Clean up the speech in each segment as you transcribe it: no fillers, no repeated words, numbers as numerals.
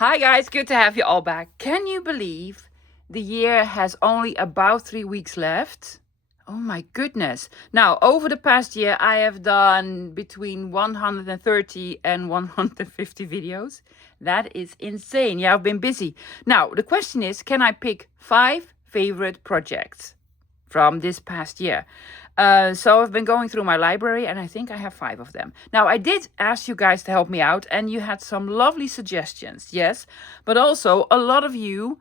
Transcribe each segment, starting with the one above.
Hi guys, good to have you all back. Can you believe the year has only about 3 weeks left? Oh my goodness. Now, over the past year, I have done between 130 and 150 videos. That is insane. Yeah, I've been busy. Now, the question is, can I pick 5 favorite projects from this past year? So I've been going through my library and I think I have 5 of them. Now, I did ask you guys to help me out and you had some lovely suggestions, yes, but also a lot of you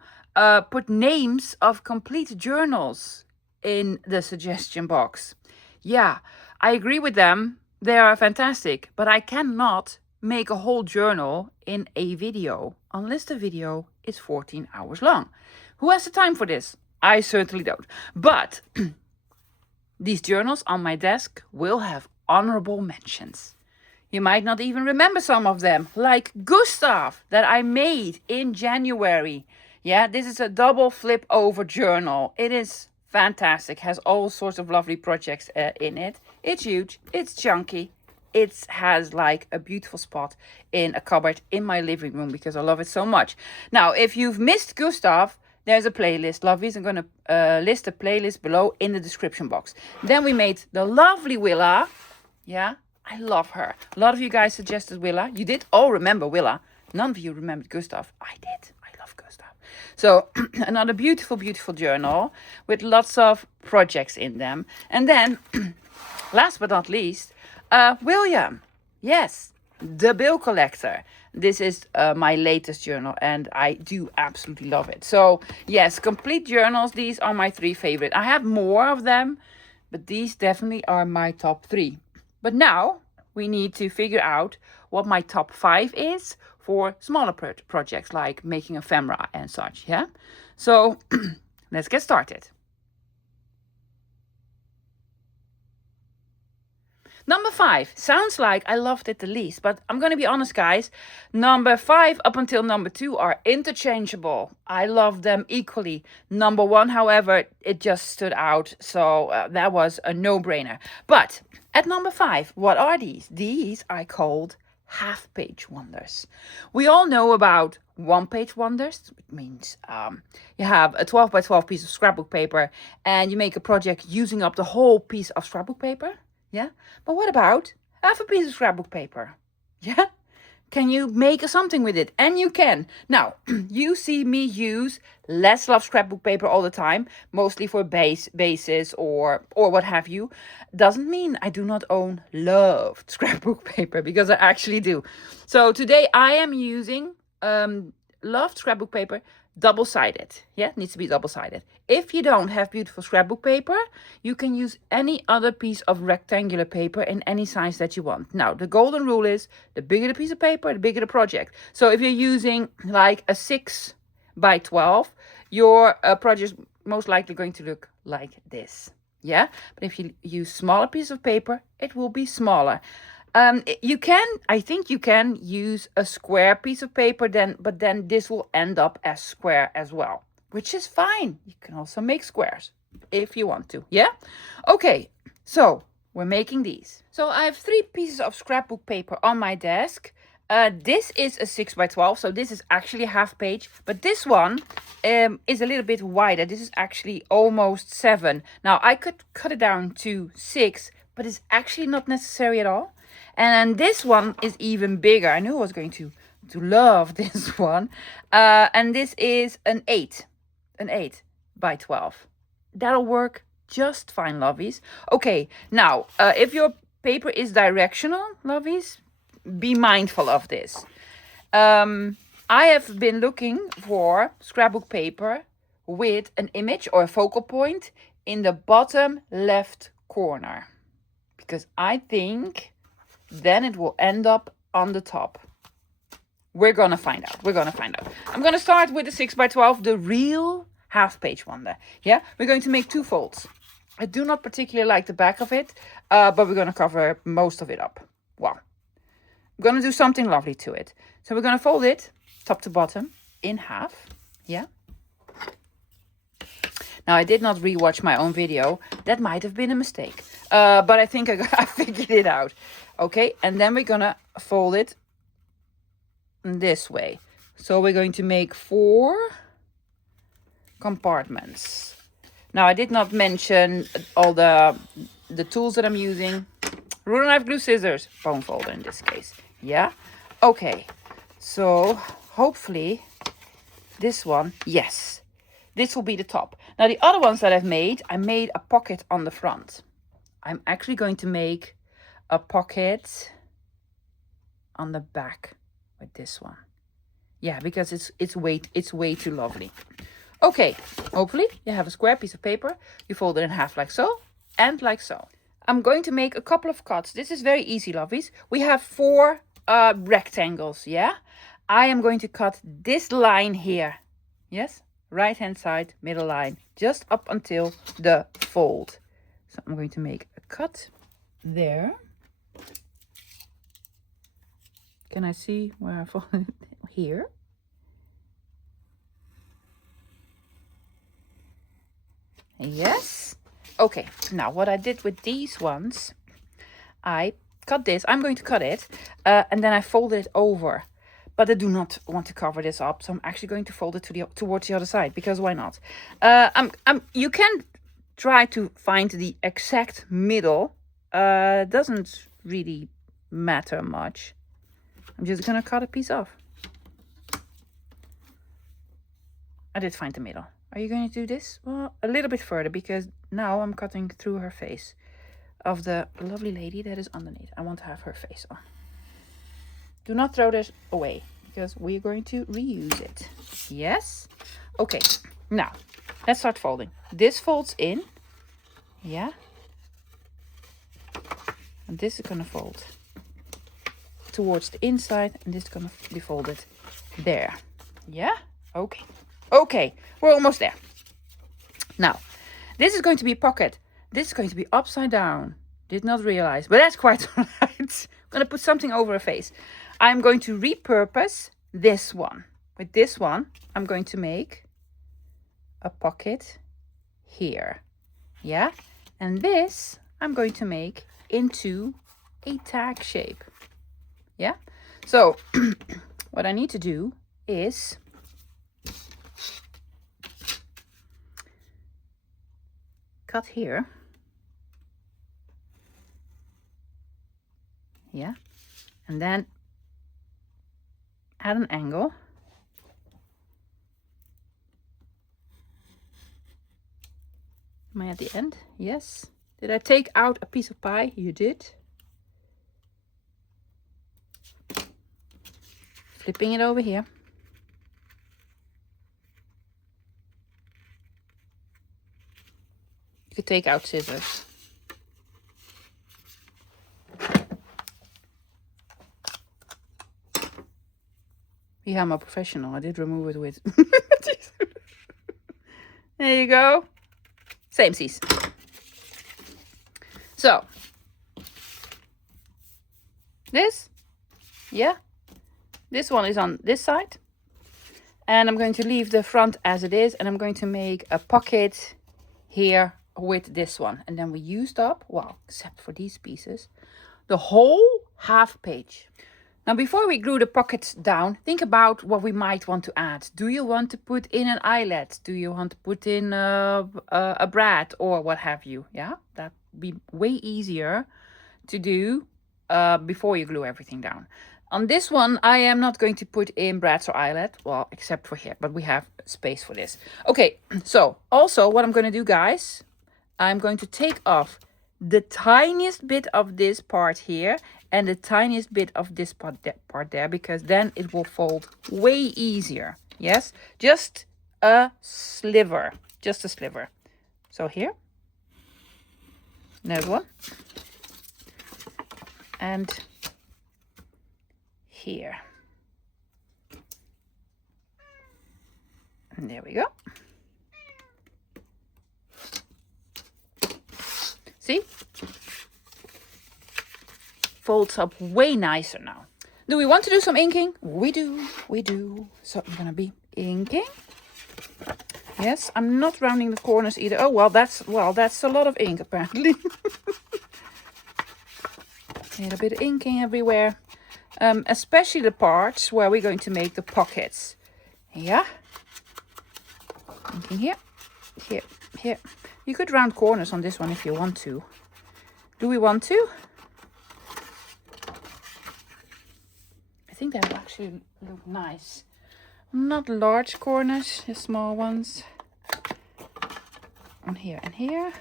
put names of complete journals in the suggestion box. Yeah, I agree with them. They are fantastic, but I cannot make a whole journal in a video unless the video is 14 hours long. Who has the time for this? I certainly don't. But these journals on my desk will have honorable mentions. You might not even remember some of them, like Gustav that I made in January. Yeah, this is a double flip over journal. It is fantastic, has all sorts of lovely projects in it. It's huge, it's chunky. It has like a beautiful spot in a cupboard in my living room because I love it so much. Now, if you've missed Gustav, there's a playlist, lovies. I'm going to list a playlist below in the description box. Then we made the lovely Willa. Yeah, I love her. A lot of you guys suggested Willa. You did all remember Willa. None of you remembered Gustav. I did. I love Gustav. So another beautiful, beautiful journal with lots of projects in them. And then, last but not least, William. Yes, the bill collector. This is my latest journal and I do absolutely love it. So yes, complete journals. These are my 3 favorite. I have more of them, but these definitely are my top 3. But now we need to figure out what my top 5 is for smaller projects like making ephemera and such. Yeah. So let's get started. Number 5 sounds like I loved it the least, but I'm going to be honest, guys. Number 5 up until number 2 are interchangeable. I love them equally. Number 1, however, it just stood out, so that was a no-brainer. But at number 5, what are these? These I called half-page wonders. We all know about one-page wonders. It means you have a 12 by 12 piece of scrapbook paper and you make a project using up the whole piece of scrapbook paper. Yeah, but what about half a piece of scrapbook paper? Yeah, can you make something with it? And you can. Now, you see me use less love scrapbook paper all the time, mostly for bases or what have you. Doesn't mean I do not own loved scrapbook paper, because I actually do. So today I am using loved scrapbook paper, double-sided. Yeah, it needs to be double-sided. If you don't have beautiful scrapbook paper, you can use any other piece of rectangular paper in any size that you want. Now, the golden rule is the bigger the piece of paper, the bigger the project. So if you're using like a 6 by 12, your project is most likely going to look like this. Yeah, but if you use smaller piece of paper, it will be smaller. I think you can use a square piece of paper but then this will end up as square as well, which is fine. You can also make squares if you want to. Yeah. Okay. So we're making these. So I have 3 pieces of scrapbook paper on my desk. This is a 6 by 12, so this is actually half page, but this one is a little bit wider. This is actually almost 7. Now I could cut it down to 6, but it's actually not necessary at all. And this one is even bigger. I knew I was going to love this one. And this is an 8 by 12. That'll work just fine, lovies. Okay, now, if your paper is directional, lovies, be mindful of this. I have been looking for scrapbook paper with an image or a focal point in the bottom left corner, because I think then it will end up on the top. We're gonna find out. I'm gonna start with the 6 by 12, the real half page wonder. Yeah, we're going to make 2 folds. I do not particularly like the back of it, but we're gonna cover most of it up. Wow. I'm gonna do something lovely to it. So we're gonna fold it top to bottom in half. Yeah. Now, I did not rewatch my own video. That might have been a mistake. But I think I figured it out. Okay, and then we're gonna fold it this way. So we're going to make 4 compartments. Now I did not mention all the tools that I'm using. Ruler, knife, glue, scissors, bone folder in this case. Yeah. Okay. So hopefully this one, yes, this will be the top. Now the other ones that I've made, I made a pocket on the front. I'm actually going to make a pocket on the back with this one. Yeah, because it's way too lovely. Okay, hopefully you have a square piece of paper. You fold it in half like so and like so. I'm going to make a couple of cuts. This is very easy, lovies. We have 4 rectangles, yeah? I am going to cut this line here. Yes, right hand side, middle line, just up until the fold. So I'm going to make a cut there. Can I see where I folded here? Yes. Okay, now what I did with these ones, I cut this. I'm going to cut it and then I folded it over. But I do not want to cover this up, so I'm actually going to fold it towards the other side, because why not? You can try to find the exact middle. Doesn't really matter much. I'm just gonna cut a piece off. I did find the middle. Are you going to do this? Well, a little bit further, because now I'm cutting through her face of the lovely lady that is underneath. I want to have her face on. Do not throw this away, because we're going to reuse it. Yes? Okay, now let's start folding. This folds in. Yeah. And this is going to fold towards the inside, and this is going to be folded there. Yeah? Okay. Okay, we're almost there. Now, this is going to be a pocket. This is going to be upside down. Did not realize, but that's quite all right. I'm going to put something over her face. I'm going to repurpose this one. With this one, I'm going to make a pocket here. Yeah? And this, I'm going to make into a tag shape. Yeah? So, what I need to do is cut here. Yeah? And then at an angle. Am I at the end? Yes. Did I take out a piece of pie? You did. Flipping it over here. You could take out scissors. Yeah, I'm a professional. I did remove it with... There you go. Same seas. So. This. Yeah. This one is on this side. And I'm going to leave the front as it is. And I'm going to make a pocket here with this one. And then we used up, well, except for these pieces, the whole half page. Now, before we glue the pockets down, think about what we might want to add. Do you want to put in an eyelet? Do you want to put in a brad or what have you? Yeah, that'd be way easier to do before you glue everything down. On this one, I am not going to put in brads or eyelet, well, except for here, but we have space for this. Okay, so also what I'm going to do, guys, I'm going to take off the tiniest bit of this part here and the tiniest bit of this part there, because then it will fold way easier. Yes, just a sliver, just a sliver. So here, there's one, and here, and there we go. See? Folds up way nicer now. Do we want to do some inking? We do. So I'm gonna be inking. Yes, I'm not rounding the corners either. Oh, well, that's a lot of ink apparently. A little bit of inking everywhere. especially the parts where we're going to make the pockets. Yeah. Thinking here, here, here. You could round corners on this one if you want to. Do we want to? I think that will actually look nice. Not large corners, just small ones. And here and here.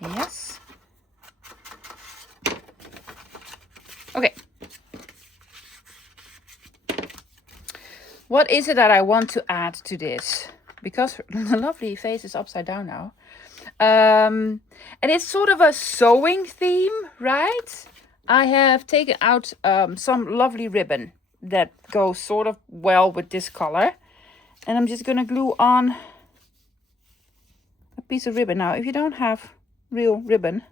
Yes. Okay. What is it that I want to add to this? Because the lovely face is upside down now. And it's sort of a sewing theme, right? I have taken out some lovely ribbon that goes sort of well with this color. And I'm just going to glue on a piece of ribbon. Now, if you don't have real ribbon,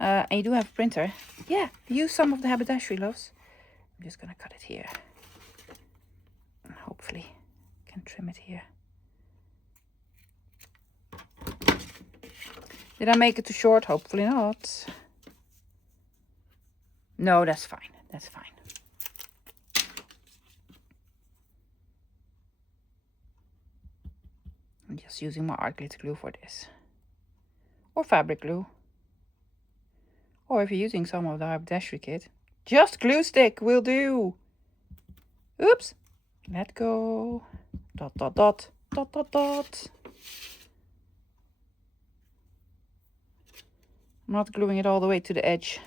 and you do have a printer, yeah, use some of the haberdashery, loves. I'm just going to cut it here. And hopefully I can trim it here. Did I make it too short? Hopefully not. No, that's fine. That's fine. I'm just using my art glitter glue for this. Or fabric glue. Or if you're using some of the haberdashery kit, just glue stick will do. Oops. Let go. Dot, dot, dot. Dot, dot, dot. I'm not gluing it all the way to the edge.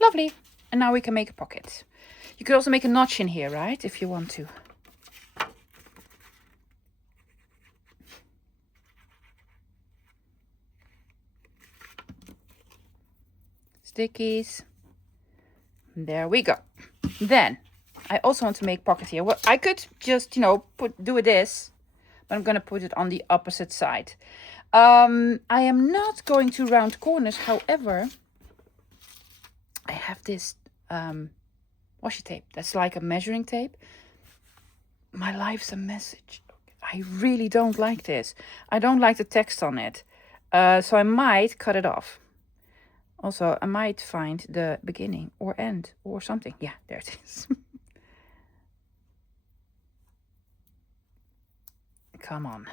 Lovely. And now we can make a pocket. You could also make a notch in here, right? If you want to. Stickies. There we go. Then I also want to make pocket here. Well, I could just, do this, but I'm going to put it on the opposite side. I am not going to round corners. However, I have this washi tape. That's like a measuring tape. My life's a message. I really don't like this. I don't like the text on it. So I might cut it off. Also, I might find the beginning or end or something. Yeah, there it is. Come on.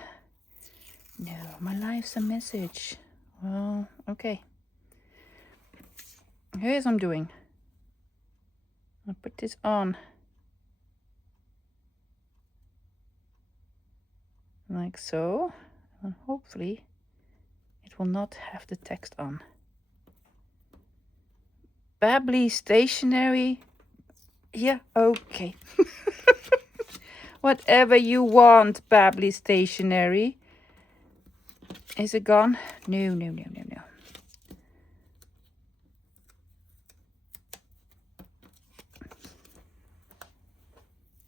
No, my life's a message. Well, okay. Here's what I'm doing. I'll put this on. Like so. And hopefully it will not have the text on. Babbly stationery. Yeah, okay. Whatever you want, Babbly stationery. Is it gone? No, no, no, no, no.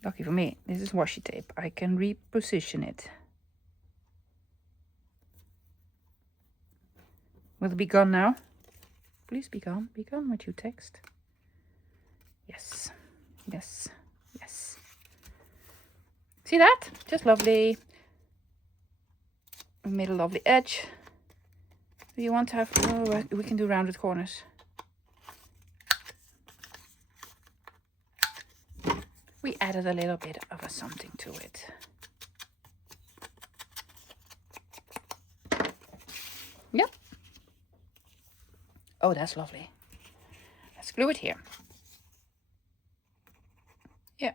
Lucky for me, this is washi tape. I can reposition it. Will it be gone now? Please be gone. Be gone with you text. Yes. Yes. Yes. See that? Just lovely. We made a lovely edge. Do you want to have... Oh, we can do rounded corners. We added a little bit of a something to it. Yep. Oh, that's lovely. Let's glue it here. Yeah.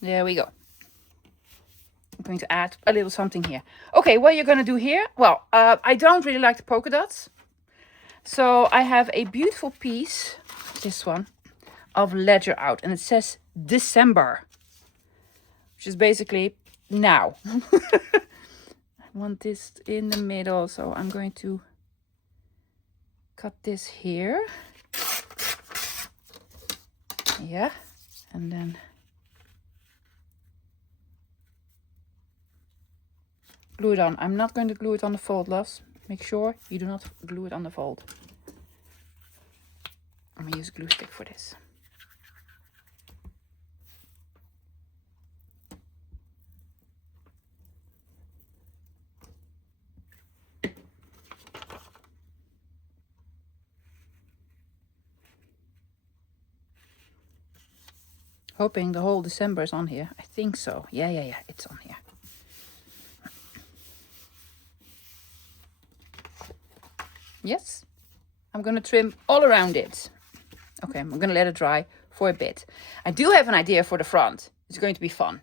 There we go. I'm going to add a little something here. Okay, what you're going to do here? Well, I don't really like the polka dots. So I have a beautiful piece, this one, of ledger out. And it says December, which is basically now. I want this in the middle, so I'm going to cut this here. Yeah, and then glue it on. I'm not going to glue it on the fold, loves. Make sure you do not glue it on the fold. I'm going to use a glue stick for this. Hoping the whole December is on here. I think so. Yeah, it's on here. Yes. I'm going to trim all around it. Okay, I'm going to let it dry for a bit. I do have an idea for the front. It's going to be fun.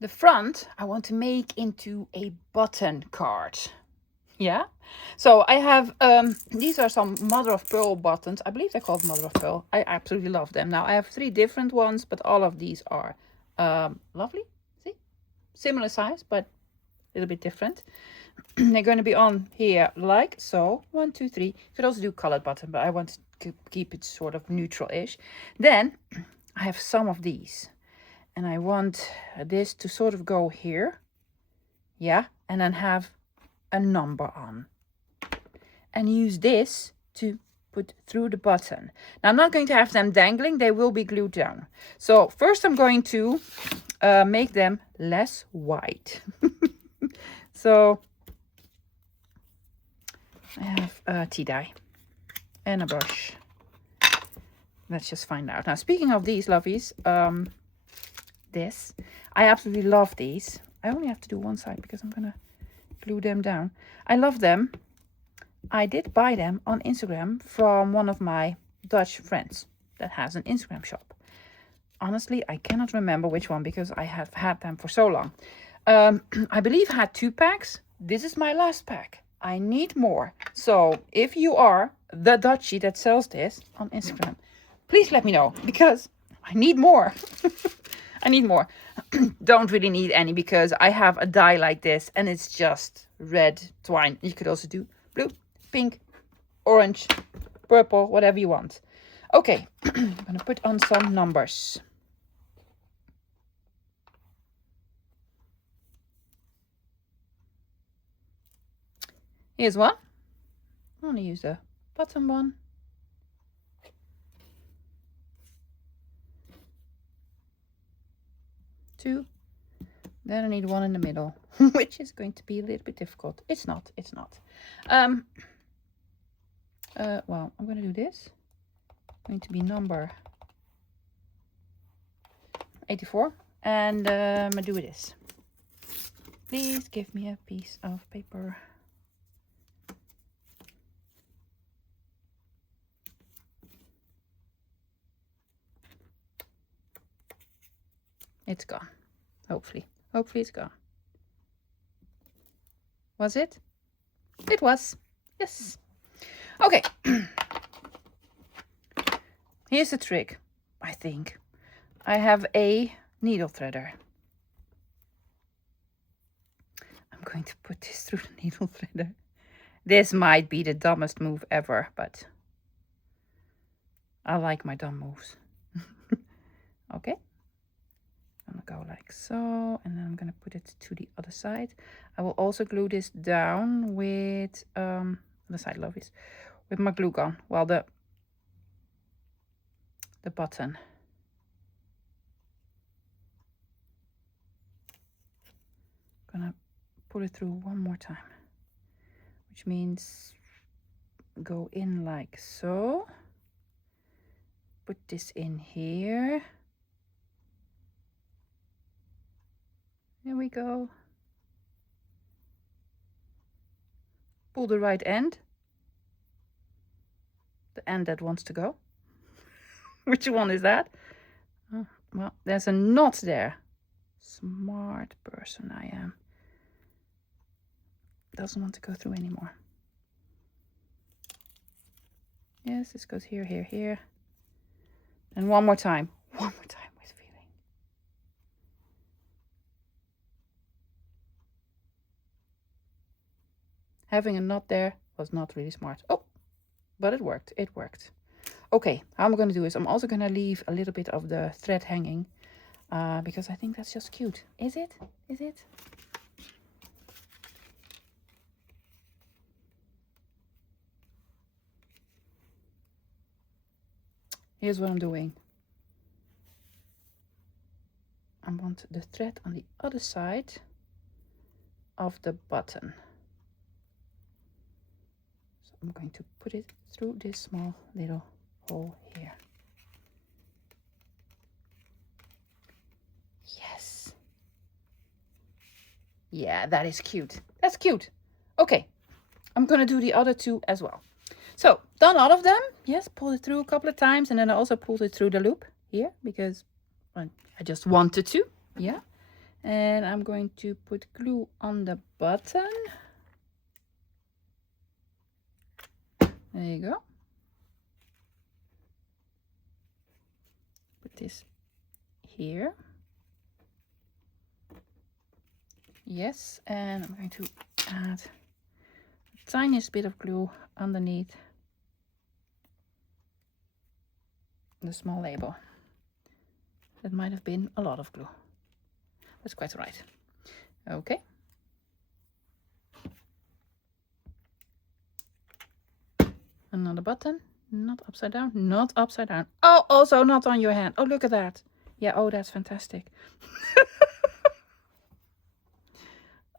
The front I want to make into a button card. Yeah. So I have, these are some mother of pearl buttons. I believe they're called mother of pearl. I absolutely love them. Now I have 3 different ones, but all of these are lovely. See? Similar size, but a little bit different. They're going to be on here like so. 1, 2, 3. You could also do colored button, but I want to keep it sort of neutral-ish. Then I have some of these. And I want this to sort of go here. Yeah. And then have a number on. And use this to put through the button. Now I'm not going to have them dangling. They will be glued down. So first I'm going to make them less wide. So I have a tea dye and a brush. Let's just find out. Now speaking of these lovies, I absolutely love these. I only have to do one side because I'm gonna glue them down. I love them. I did buy them on Instagram from one of my Dutch friends that has an Instagram shop. Honestly, I cannot remember which one because I have had them for so long. I believe I had 2 packs. This is my last pack. I need more. So if you are the Dutchie that sells this on Instagram, please let me know because I need more. I need more. Don't really need any because I have a dye like this and it's just red twine. You could also do blue, pink, orange, purple, whatever you want. Okay, I'm going to put on some numbers. Here's one. I'm going to use the bottom one. 2. Then I need one in the middle, which is going to be a little bit difficult. It's not. Well, I'm going to do this. Going to be number 84. And I'm going to do this. Please give me a piece of paper. It's gone. Hopefully it's gone. Was it? It was. Yes. Okay. Here's the trick, I think. I have a needle threader. I'm going to put this through the needle threader. This might be the dumbest move ever, but I like my dumb moves. Okay. I'm gonna go like so, and then I'm gonna put it to the other side. I will also glue this down with the side lovies with my glue gun. Well, the button. Gonna pull it through one more time, which means go in like so. Put this in here. There we go. Pull the right end. The end that wants to go. Which one is that? Oh, well, there's a knot there. Smart person I am. Doesn't want to go through anymore. Yes, this goes here, here, here. And one more time. One more time. Having a knot there was not really smart. Oh, but it worked. It worked. Okay, how I'm going to do is I'm also going to leave a little bit of the thread hanging because I think that's just cute. Is it? Is it? Here's what I'm doing. I want the thread on the other side of the button. So I'm going to put it through this small little hole here. Yes. Yeah, that is cute. That's cute. Okay, I'm gonna do the other two as well. So, done all of them. Yes, pulled it through a couple of times, and then I also pulled it through the loop here because I just wanted to. Yeah. And I'm going to put glue on the button. There you go. Put this here. Yes, and I'm going to add the tiniest bit of glue underneath the small label. That might have been a lot of glue. That's quite right. Okay. Another button. Not upside down. Not upside down. Oh, also not on your hand. Oh, look at that. Yeah, oh, that's fantastic.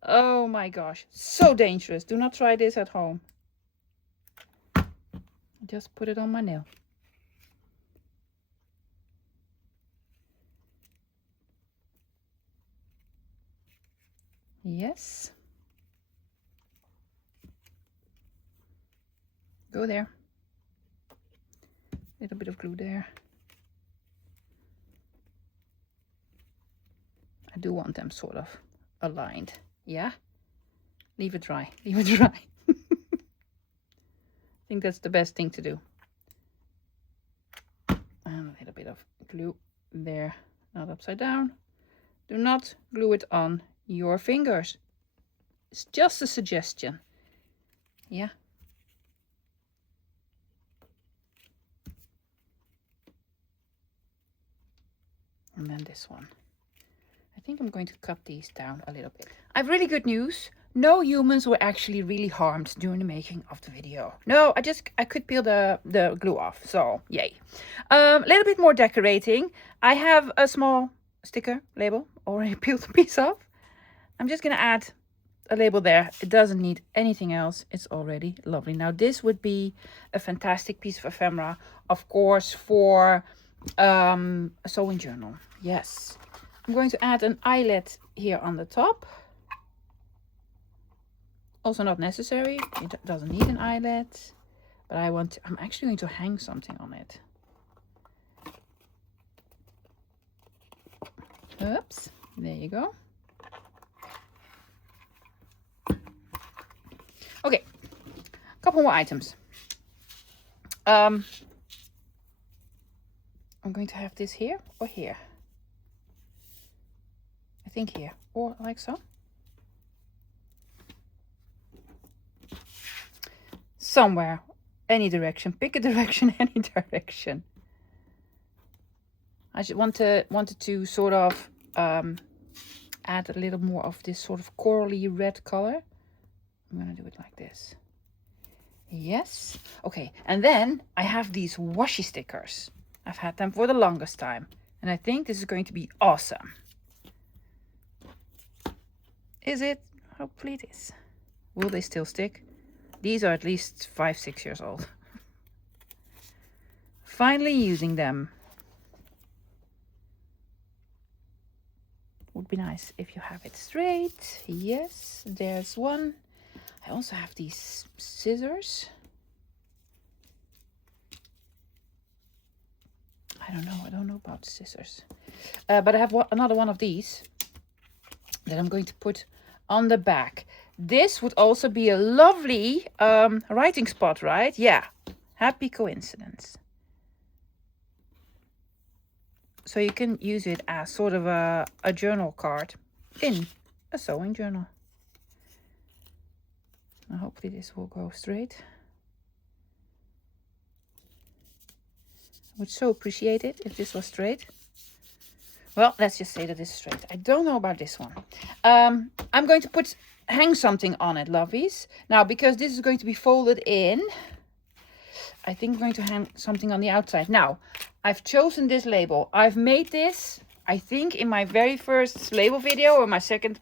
Oh my gosh. So dangerous. Do not try this at home. Just put it on my nail. Yes. Go there. Little bit of glue there. I do want them sort of aligned. Yeah? Leave it dry. Leave it dry. I think that's the best thing to do. And a little bit of glue there. Not upside down. Do not glue it on your fingers. It's just a suggestion. Yeah. And then this one. I think I'm going to cut these down a little bit. I have really good news. No humans were actually really harmed during the making of the video. No, I could peel the glue off. So yay. A little bit more decorating. I have a small sticker label already peeled a piece off. I'm just going to add a label there. It doesn't need anything else. It's already lovely. Now this would be a fantastic piece of ephemera, of course, for a sewing journal. Yes. I'm going to add an eyelet here on the top. Also not necessary. It doesn't need an eyelet. But I'm actually going to hang something on it. Oops. There you go. Okay. A couple more items. I'm going to have this here or here. I think here, or like so. Somewhere, any direction. Pick a direction, any direction. I just wanted to sort of add a little more of this sort of corally red color. I'm gonna do it like this. Yes. Okay, and then I have these washi stickers. I've had them for the longest time, and I think this is going to be awesome. Is it? Hopefully it is. Will they still stick? These are at least 5-6 years old. Finally using them. Would be nice if you have it straight. Yes, there's one. I also have these scissors. I don't know about scissors. But I have another one of these that I'm going to put on the back. This would also be a lovely writing spot, right? Yeah, happy coincidence. So you can use it as sort of a journal card in a sewing journal. Now hopefully this will go straight. I would so appreciate it if this was straight. Well, let's just say that this is straight. I don't know about this one. I'm going to hang something on it, lovies. Now, because this is going to be folded in, I think I'm going to hang something on the outside. Now, I've chosen this label. I've made this, I think, in my very first label video or my second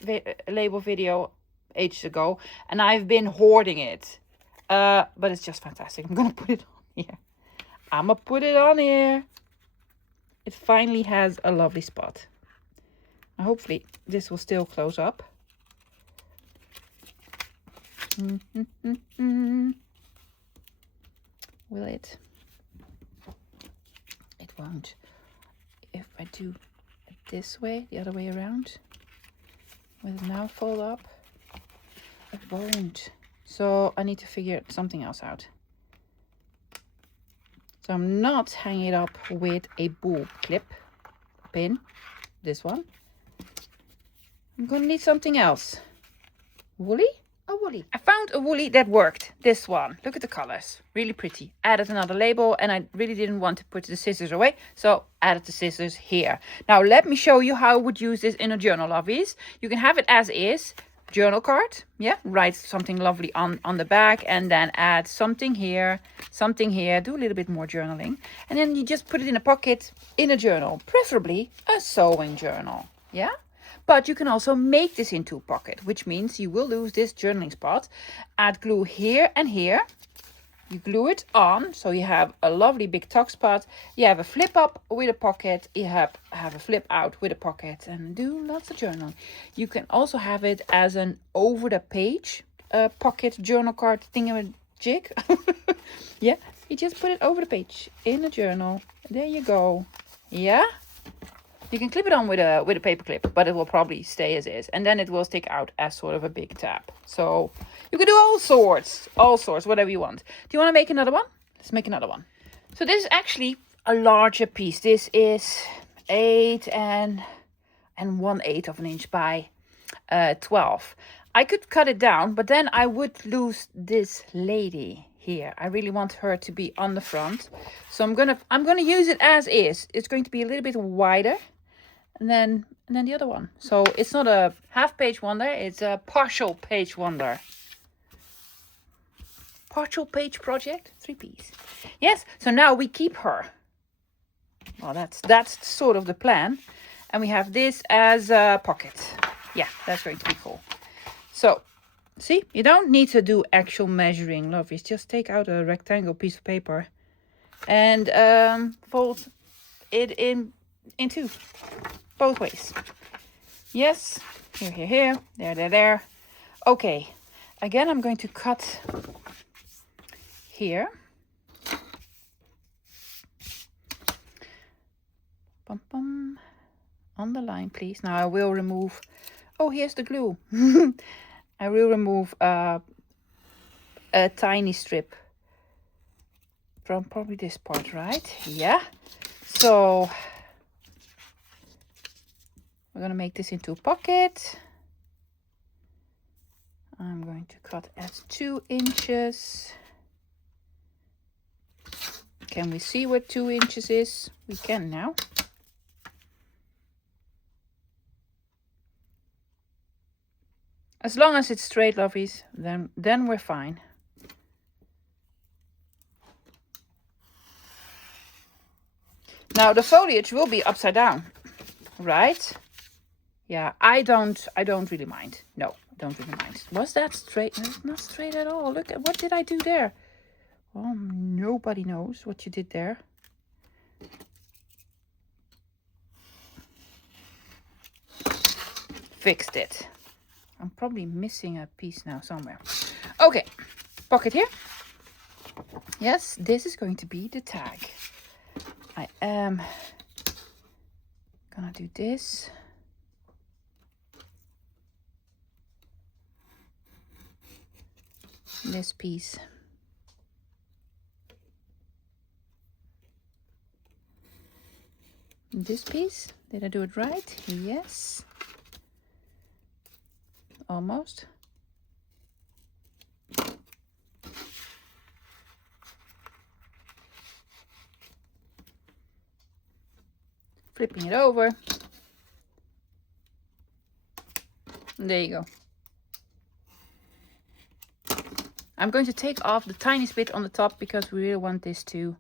label video ages ago. And I've been hoarding it. But it's just fantastic. I'm going to put it on here. I'm going to put it on here. It finally has a lovely spot. Now, hopefully, this will still close up. Will it? It won't. If I do it this way, the other way around, will it now fold up? It won't. So I need to figure something else out. So I'm not hanging it up with a bull clip pin, this one. I'm gonna need something else. Woolly? A woolly. I found a woolly that worked. This one. Look at the colors. Really pretty. Added another label, and I really didn't want to put the scissors away, so added the scissors here. Now let me show you how I would use this in a journal, lovies. You can have it as is. Journal card. Yeah. Write something lovely on the back, and then add something here, do a little bit more journaling, and then you just put it in a pocket in a journal, preferably a sewing journal. Yeah. But you can also make this into a pocket, which means you will lose this journaling spot. Add glue here and here. You glue it on, so you have a lovely big tuck spot. You have a flip up with a pocket. You have a flip out with a pocket, and do lots of journaling. You can also have it as an over the page pocket journal card thingamajig. Yeah, you just put it over the page in a journal. There you go. Yeah. You can clip it on with a paper clip, but it will probably stay as is. And then it will stick out as sort of a big tab. So you can do all sorts, whatever you want. Do you want to make another one? Let's make another one. So this is actually a larger piece. This is 8 and 1/8 of an inch by 12. I could cut it down, but then I would lose this lady here. I really want her to be on the front. So I'm gonna use it as is. It's going to be a little bit wider. And then the other one. So it's not a half page wonder, it's a partial page wonder. Partial page project, 3-piece. Yes, so now we keep her. Well, that's sort of the plan. And we have this as a pocket. Yeah, that's going to be cool. So, see, you don't need to do actual measuring, lovies. Just take out a rectangle piece of paper and fold it in two. Both ways. Yes. Here. There. Okay. Again, I'm going to cut here. On the line, please. Now I will remove... Oh, here's the glue. I will remove a tiny strip from probably this part, right? Yeah. So... we're going to make this into a pocket. I'm going to cut at 2 inches. Can we see what 2 inches is? We can now. As long as it's straight, lovies, then we're fine. Now the foliage will be upside down, right? Yeah, I don't really mind. No, I don't really mind. Was that straight? No, not straight at all. Look at what did I do there? Well, nobody knows what you did there. Fixed it. I'm probably missing a piece now somewhere. Okay, pocket here. Yes, this is going to be the tag. I am gonna do this. This piece. This piece. Did I do it right? Yes. Almost. Flipping it over. There you go. I'm going to take off the tiniest bit on the top because we really want this to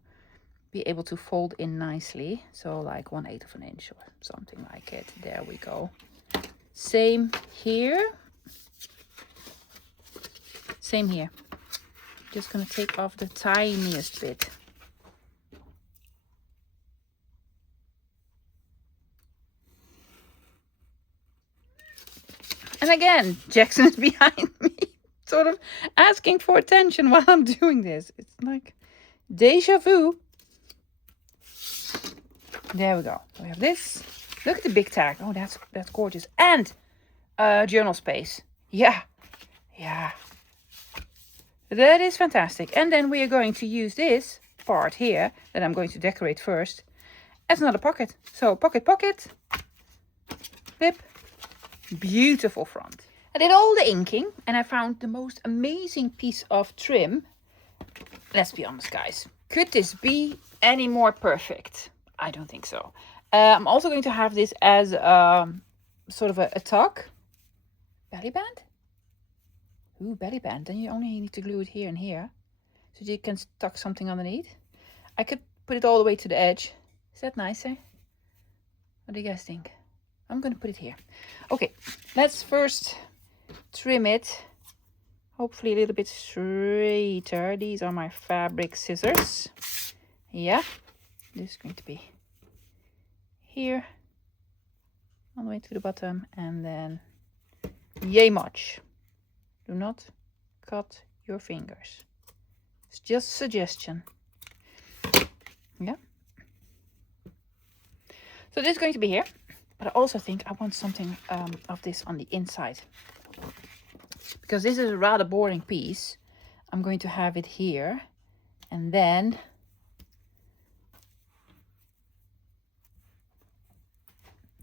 be able to fold in nicely. So like 1/8 of an inch or something like it. There we go. Same here. Same here. Just gonna take off the tiniest bit. And again, Jackson is behind me, sort of asking for attention while I'm doing this. It's like deja vu. There we go. We have this. Look at the big tag. Oh, that's gorgeous. And journal space. Yeah. Yeah. That is fantastic. And then we are going to use this part here that I'm going to decorate first as another pocket. So pocket, pocket, clip. Beautiful front. I did all the inking and I found the most amazing piece of trim. Let's be honest, guys. Could this be any more perfect? I don't think so. I'm also going to have this as sort of a tuck. Belly band? Ooh, belly band. Then you only need to glue it here and here. So you can tuck something underneath. I could put it all the way to the edge. Is that nicer? What do you guys think? I'm going to put it here. Okay, let's first trim it. Hopefully a little bit straighter. These are my fabric scissors. Yeah, this is going to be here. All the way to the bottom. And then, yay much. Do not cut your fingers. It's just a suggestion. Yeah. So this is going to be here. But I also think I want something of this on the inside. Because this is a rather boring piece. I'm going to have it here. And then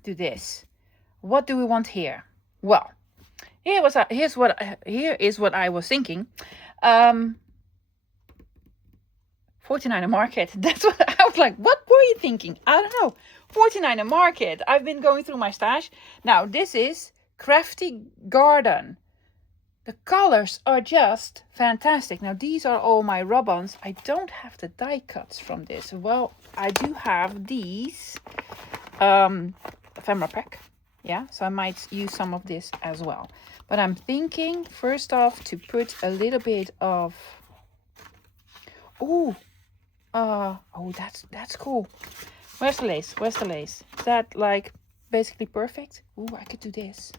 do this. What do we want here? Well, here is what I was thinking. 49er Market. That's what I was like. What were you thinking? I don't know. 49er Market. I've been going through my stash. Now, this is Crafty Garden. The colors are just fantastic. Now, these are all my rub-ons. I don't have the die cuts from this. Well, I do have these ephemera pack. Yeah, so I might use some of this as well. But I'm thinking, first off, to put a little bit of... Oh, that's cool. Where's the lace? Where's the lace? Is that like basically perfect? Ooh, I could do this.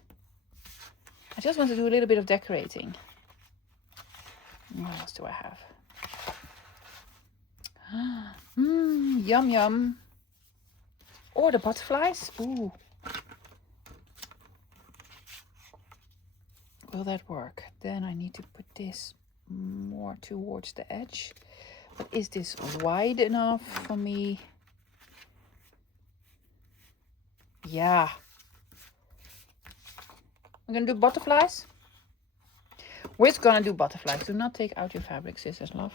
I just want to do a little bit of decorating. What else do I have? Yum yum. Or the butterflies. Ooh. Will that work? Then I need to put this more towards the edge. But is this wide enough for me? Yeah. I'm gonna do butterflies. We're gonna do butterflies. Do not take out your fabric scissors, love.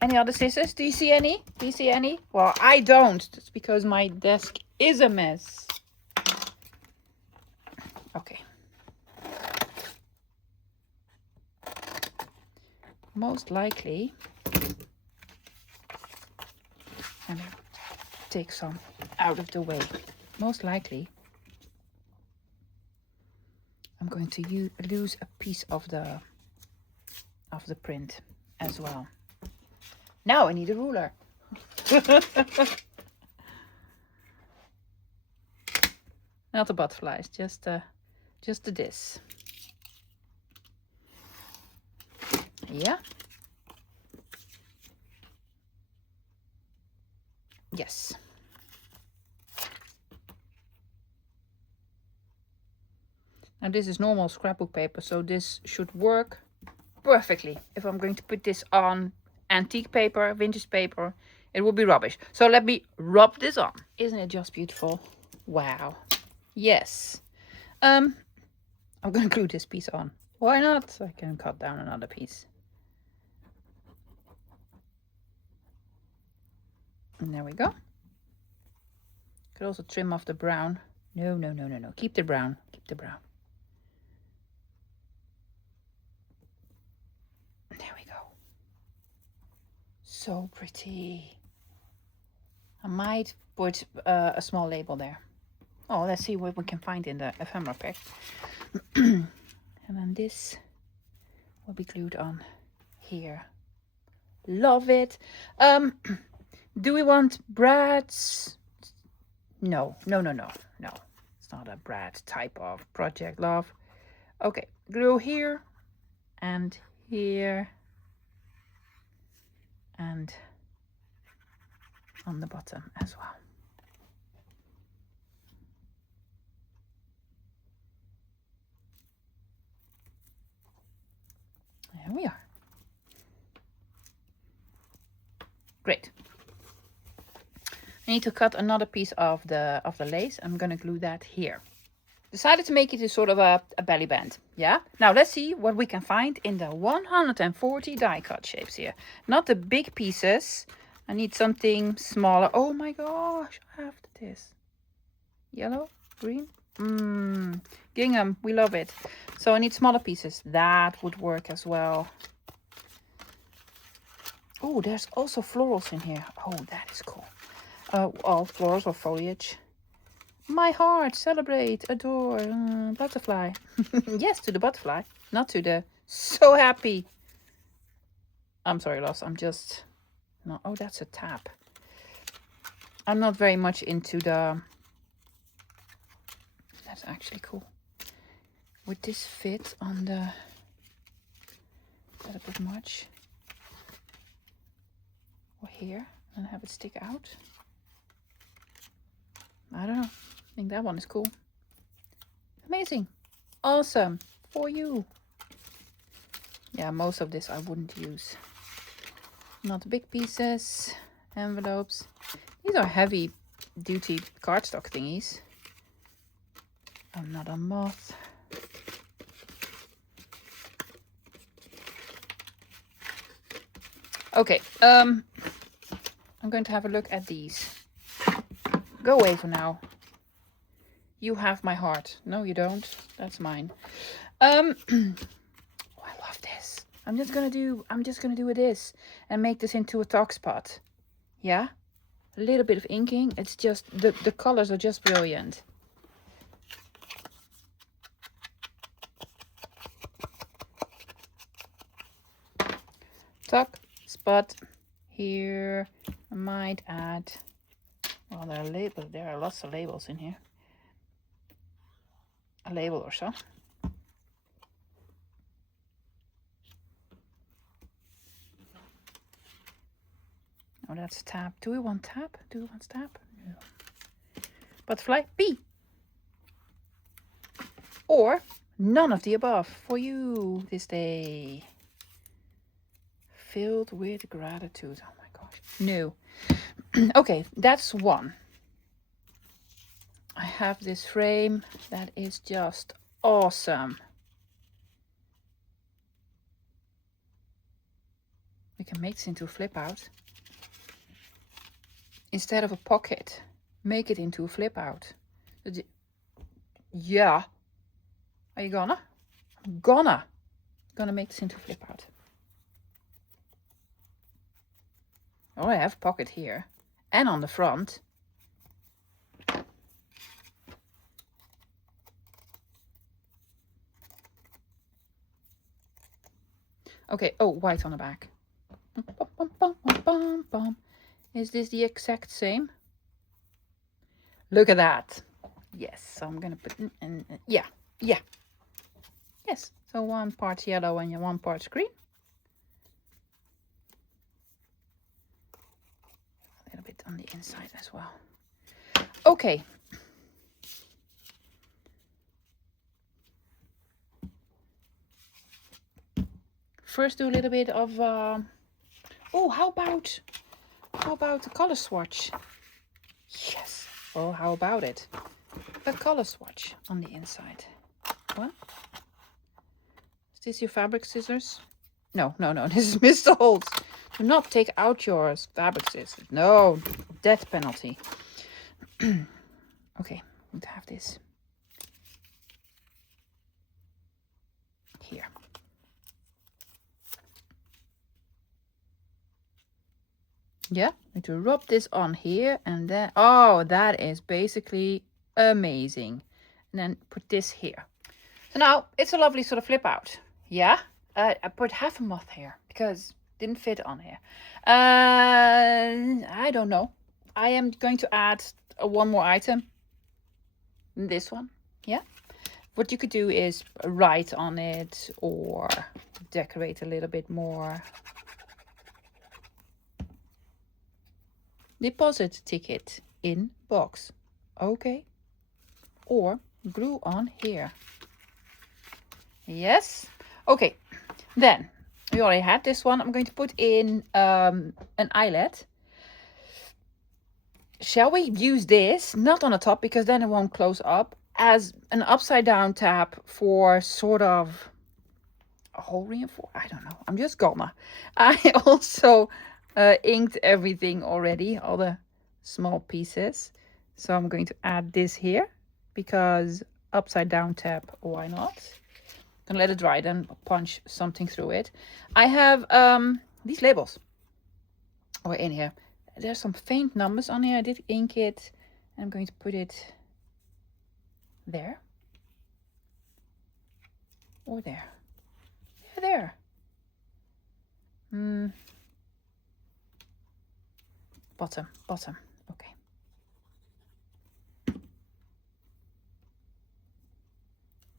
Any other scissors? Do you see any? Do you see any? Well, I don't. That's because my desk is a mess. Okay. Most likely, and take some out of the way. Most likely, I'm going to lose a piece of the print as well. Now I need a ruler. Not the butterflies, just this. Yeah. Yes. Now this is normal scrapbook paper, so this should work perfectly. If I'm going to put this on antique paper, vintage paper, it will be rubbish. So let me rub this on. Isn't it just beautiful? Wow. Yes. I'm going to glue this piece on. Why not? I can cut down another piece. And there we go. Could also trim off the brown. No. Keep the brown. Keep the brown. There we go. So pretty. I might put a small label there. Oh, let's see what we can find in the ephemera pack. And then this will be glued on here. Love it. Do we want brads? No. It's not a brad type of project, love. Okay, glue here and here and on the bottom as well. There we are. Great. I need to cut another piece of the lace. I'm gonna glue that here. Decided to make it a sort of a belly band. Yeah. Now let's see what we can find in the 140 die cut shapes here. Not the big pieces. I need something smaller. Oh my gosh! I have this. Yellow, green. Gingham. We love it. So I need smaller pieces. That would work as well. Oh, there's also florals in here. Oh, that is cool. All florals or foliage. My heart, celebrate, adore, butterfly. Yes, to the butterfly, not to the so happy. I'm sorry, loves. I'm just no. Oh, that's a tap. I'm not very much into the. That's actually cool. Would this fit on the? Is that a bit much? Or here and have it stick out? I don't know. I think that one is cool. Amazing. Awesome. For you. Yeah, most of this I wouldn't use. Not big pieces. Envelopes. These are heavy duty cardstock thingies. Another moth. Okay. I'm going to have a look at these. Go away for now. You have my heart. No, you don't. That's mine. Oh, I love this. I'm just gonna do this and make this into a talk spot. Yeah? A little bit of inking. It's just the colors are just brilliant. Talk spot here. I might add. Well, there are lots of labels in here. A label or so. Oh, that's tap. Do we want tap? Do we want tap? No. Butterfly B. Or none of the above for you this day. Filled with gratitude. Oh my gosh. No. Okay, that's one. I have this frame that is just awesome. We can make this into a flip out. Instead of a pocket, make it into a flip out. Yeah. Are you gonna? I'm gonna make this into a flip out. Oh, I have a pocket here and on the front. Okay, oh, white on the back. Is this the exact same? Look at that. Yes, so I'm gonna put in, yeah. Yes, so one part yellow and one part green. A little bit on the inside as well. Okay. First do a little bit of oh, how about a color swatch? Yes. Oh, how about it? A color swatch on the inside. One. Is this your fabric scissors? No. This is Mr. Holt. Do not take out your fabric scissors. No, death penalty. Okay, we have this here. Yeah, I'm going to rub this on here and then, oh, that is basically amazing. And then put this here. So now it's a lovely sort of flip out. Yeah, I put half a moth here because it didn't fit on here. I don't know. I am going to add one more item. This one. Yeah. What you could do is write on it or decorate a little bit more. Deposit ticket in box. Okay. Or glue on here. Yes. Okay. Then we already had this one. I'm going to put in an eyelet. Shall we use this, not on the top because then it won't close up, as an upside down tab for sort of a hole reinforcement? I don't know. I'm just gonna. I also inked everything already, all the small pieces. So I'm going to add this here because upside down tab, why not? Gonna let it dry, then punch something through it. I have these labels are in here. There's some faint numbers on here. I did ink it. I'm going to put it there. Or there. Yeah, there. Bottom. Okay.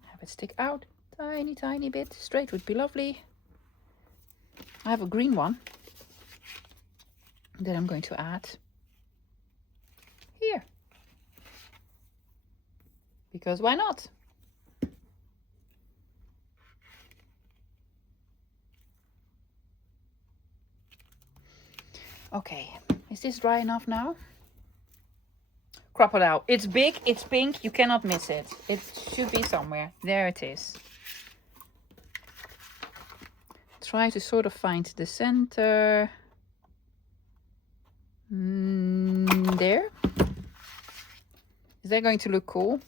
Have it stick out. Tiny bit. Straight would be lovely. I have a green one that I'm going to add here. Because why not? Okay, is this dry enough now? Crocodile. It's big, it's pink, you cannot miss it. It should be somewhere. There it is. Try to sort of find the center. There. Is that going to look cool?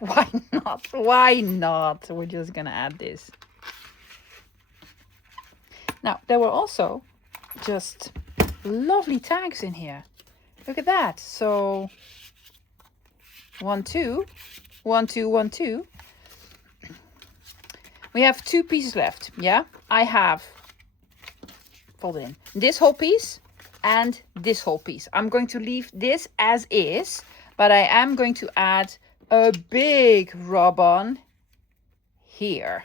Why not? Why not? We're just gonna add this. Now, there were also just lovely tags in here. Look at that. So 1, 2, 1, 2, 1, 2. We have 2 pieces left. Yeah, I have folded in this whole piece and this whole piece. I'm going to leave this as is, but I am going to add a big rub-on here.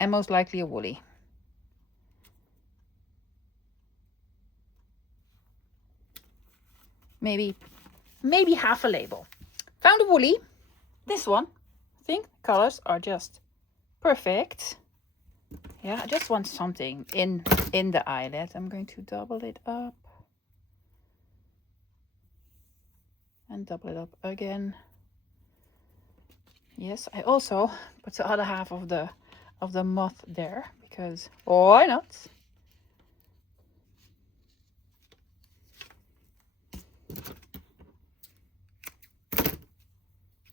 And most likely a woolly. Maybe half a label. Found a woolly. This one. I think colors are just perfect. Yeah, I just want something in the eyelet. I'm going to double it up. And double it up again. Yes, I also put the other half of the moth there because why not?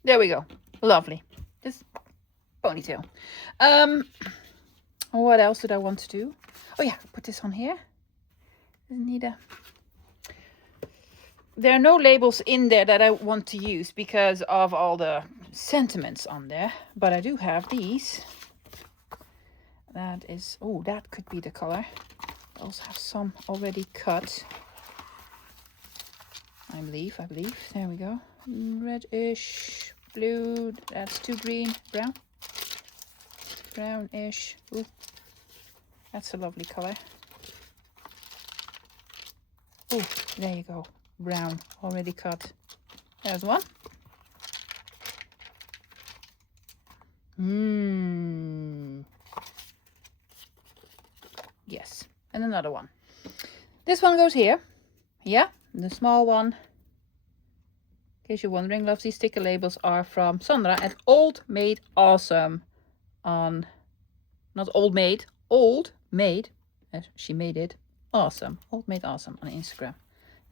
There we go. Lovely. Just ponytail. What else did I want to do? Oh yeah, put this on here. There are no labels in there that I want to use because of all the sentiments on there, but I do have these. That is, oh, that could be the color. I also have some already cut. I believe. There we go. Reddish, blue. That's too green. Brown. Brownish. Ooh, that's a lovely color. Oh, there you go. Brown, already cut. There's one. Yes, and another one. This one goes here. Yeah, the small one. In case you're wondering, Lovesy sticker labels are from Sandra at Old Made Awesome on, not Old Made, Old Made, she made it, Awesome, Old Made Awesome on Instagram.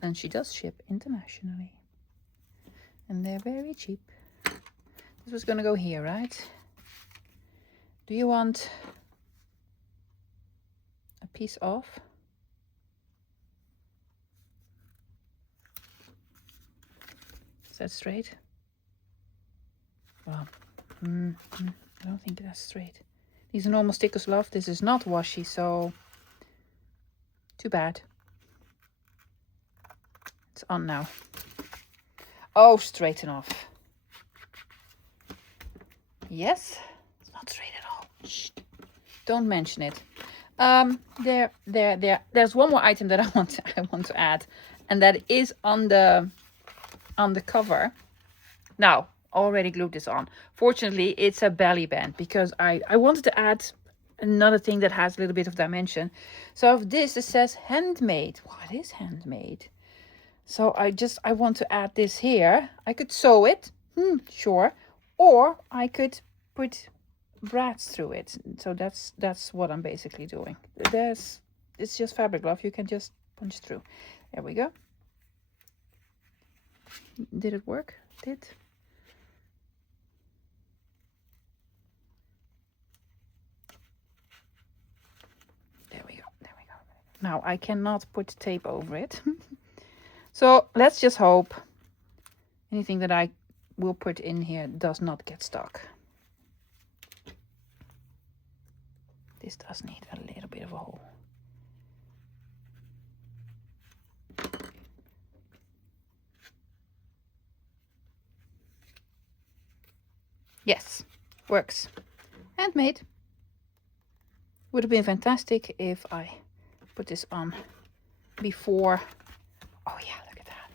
And she does ship internationally. And they're very cheap. This was gonna go here, right? Do you want a piece off? Is that straight? Well, I don't think that's straight. These are normal stickers, love. This is not washi, so too bad. It's on now. Oh, straight enough. Yes, it's not straight at all. Shh. Don't mention it. There. There's one more item that I want to add, and that is on the cover. Now, already glued this on. Fortunately, it's a belly band because I wanted to add another thing that has a little bit of dimension. So of this, it says handmade. Well, it is handmade. So I want to add this here. I could sew it, sure, or I could put brads through it. So that's what I'm basically doing. It's just fabric, love. You can just punch through. There we go. Did it work? There we go. Now I cannot put tape over it. So let's just hope anything that I will put in here does not get stuck. This does need a little bit of a hole. Yes, works. Handmade. Would have been fantastic if I put this on before. Oh yeah, look at that.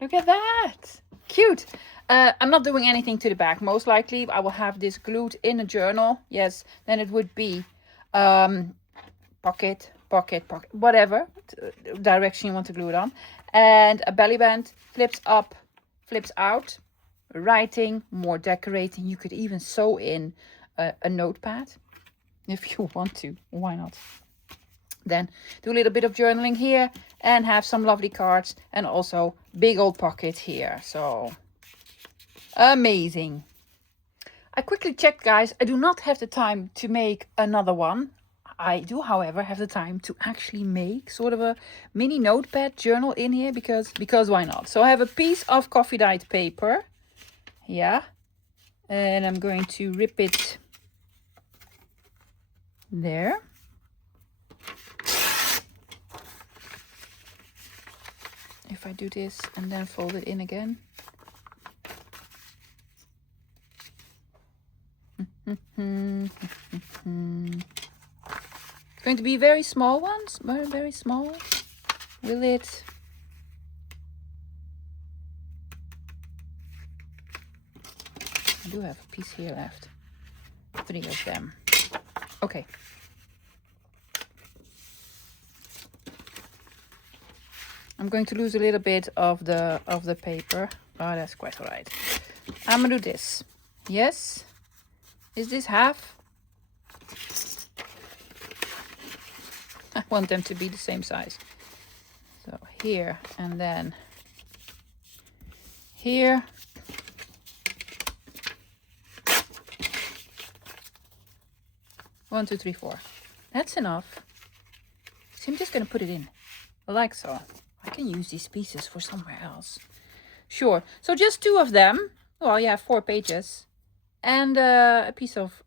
Look at that. Cute. I'm not doing anything to the back. Most likely I will have this glued in a journal. Yes, then it would be pocket, whatever direction you want to glue it on. And a belly band, flips up, flips out. Writing, more decorating. You could even sew in a notepad if you want to. Why not? Then do a little bit of journaling here and have some lovely cards and also big old pocket here. So amazing. I quickly checked, guys. I do not have the time to make another one. I do, however, have the time to actually make sort of a mini notepad journal in here because why not? So I have a piece of coffee dyed paper. Yeah. And I'm going to rip it there. If I do this and then fold it in again. It's going to be very small ones, very small. Will it? I do have a piece here left. 3 of them. Okay. I'm going to lose a little bit of the paper. Oh, that's quite all right. I'm gonna do this. Yes. Is this half? I want them to be the same size. So here and then here. One, two, three, four. That's enough. So I'm just gonna put it in like so. I can use these pieces for somewhere else. Sure. So just 2 of them. Well, yeah, 4 pages. And a piece of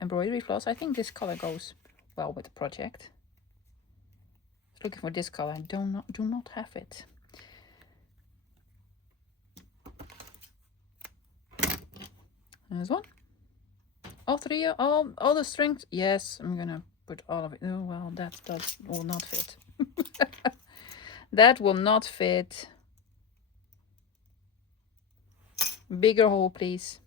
embroidery floss. I think this color goes well with the project. I was looking for this color. I do not have it. There's one. All 3, all the strings. Yes, I'm gonna put all of it. Oh well, that will not fit. That will not fit. Bigger hole, please.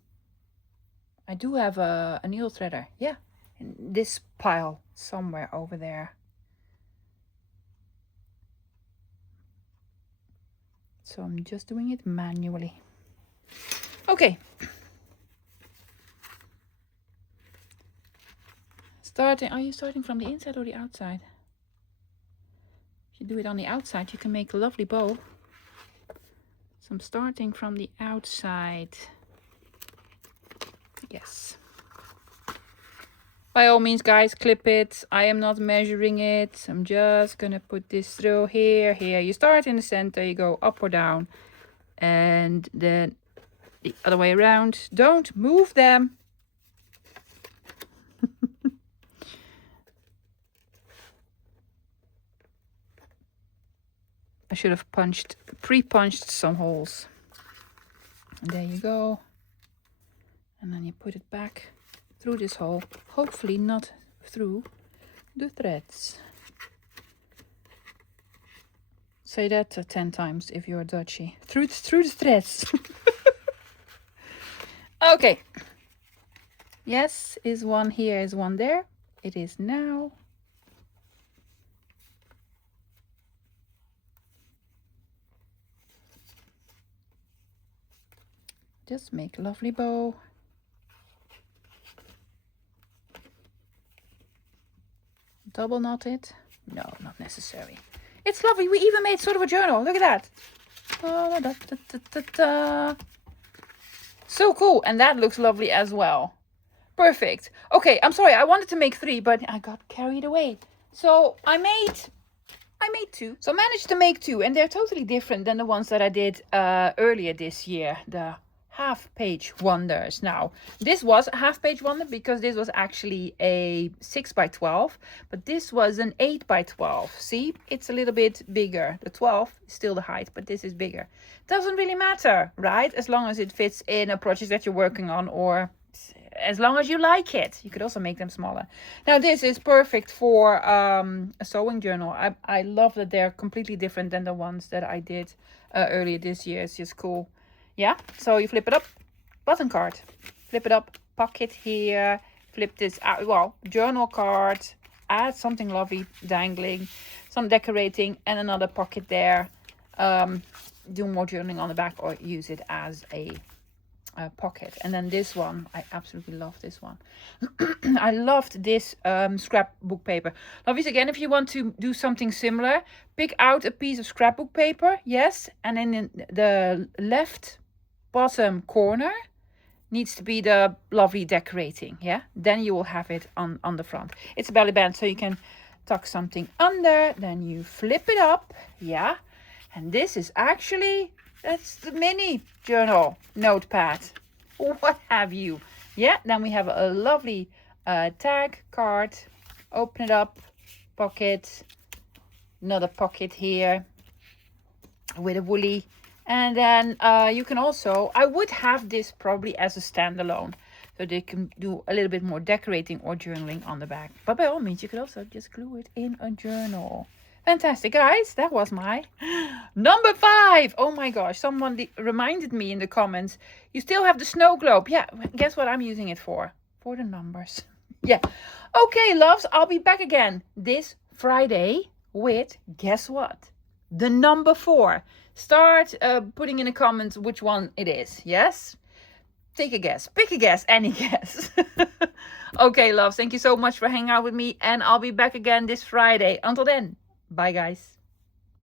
I do have a needle threader. Yeah, in this pile somewhere over there. So I'm just doing it manually. Okay. Starting. Are you starting from the inside or the outside? If you do it on the outside, you can make a lovely bow. So I'm starting from the outside. Yes. By all means, guys, clip it. I am not measuring it. I'm just gonna put this through here, here. You start in the center, you go up or down, and then the other way around. Don't move them. I should have pre-punched some holes. And there you go. And then you put it back through this hole. Hopefully not through the threads. Say that 10 times if you're Dutchy. Through the threads. Okay. Yes, is one here, is one there. It is now. Just make a lovely bow. Double knot it. No, not necessary. It's lovely. We even made sort of a journal. Look at that. So cool. And that looks lovely as well. Perfect. Okay, I'm sorry. I wanted to make 3, but I got carried away. So I made 2. So I managed to make 2, and they're totally different than the ones that I did earlier this year. The Half Page Wonders. Now, this was a Half Page Wonder because this was actually a 6 by 12, but this was an 8 by 12. See, it's a little bit bigger. The 12 is still the height, but this is bigger. Doesn't really matter, right? As long as it fits in a project that you're working on, or as long as you like it. You could also make them smaller. Now, this is perfect for a sewing journal. I love that they're completely different than the ones that I did earlier this year. It's just cool. Yeah, so you flip it up, button card, flip it up, pocket here, flip this out, well, journal card, add something lovely dangling, some decorating, and another pocket there. Do more journaling on the back or use it as a pocket. And then this one, I absolutely love this one. I loved this scrapbook paper. Obviously, again, if you want to do something similar, pick out a piece of scrapbook paper, yes, and then in the left bottom corner needs to be the lovely decorating, yeah, then you will have it on the front. It's a belly band, so you can tuck something under, then you flip it up, yeah, and this is actually, that's the mini journal notepad or what have you. Yeah, then we have a lovely tag card. Open it up, pocket, another pocket here with a woolly. And then you can also, I would have this probably as a standalone, so they can do a little bit more decorating or journaling on the back. But by all means, you could also just glue it in a journal. Fantastic, guys. That was my number 5. Oh my gosh, someone reminded me in the comments, you still have the snow globe. Yeah, guess what I'm using it for? For the numbers. Yeah. Okay, loves, I'll be back again this Friday with, guess what? The number 4. Start putting in the comments which one it is. Yes? Take a guess. Pick a guess. Any guess. Okay, loves. Thank you so much for hanging out with me. And I'll be back again this Friday. Until then, bye, guys.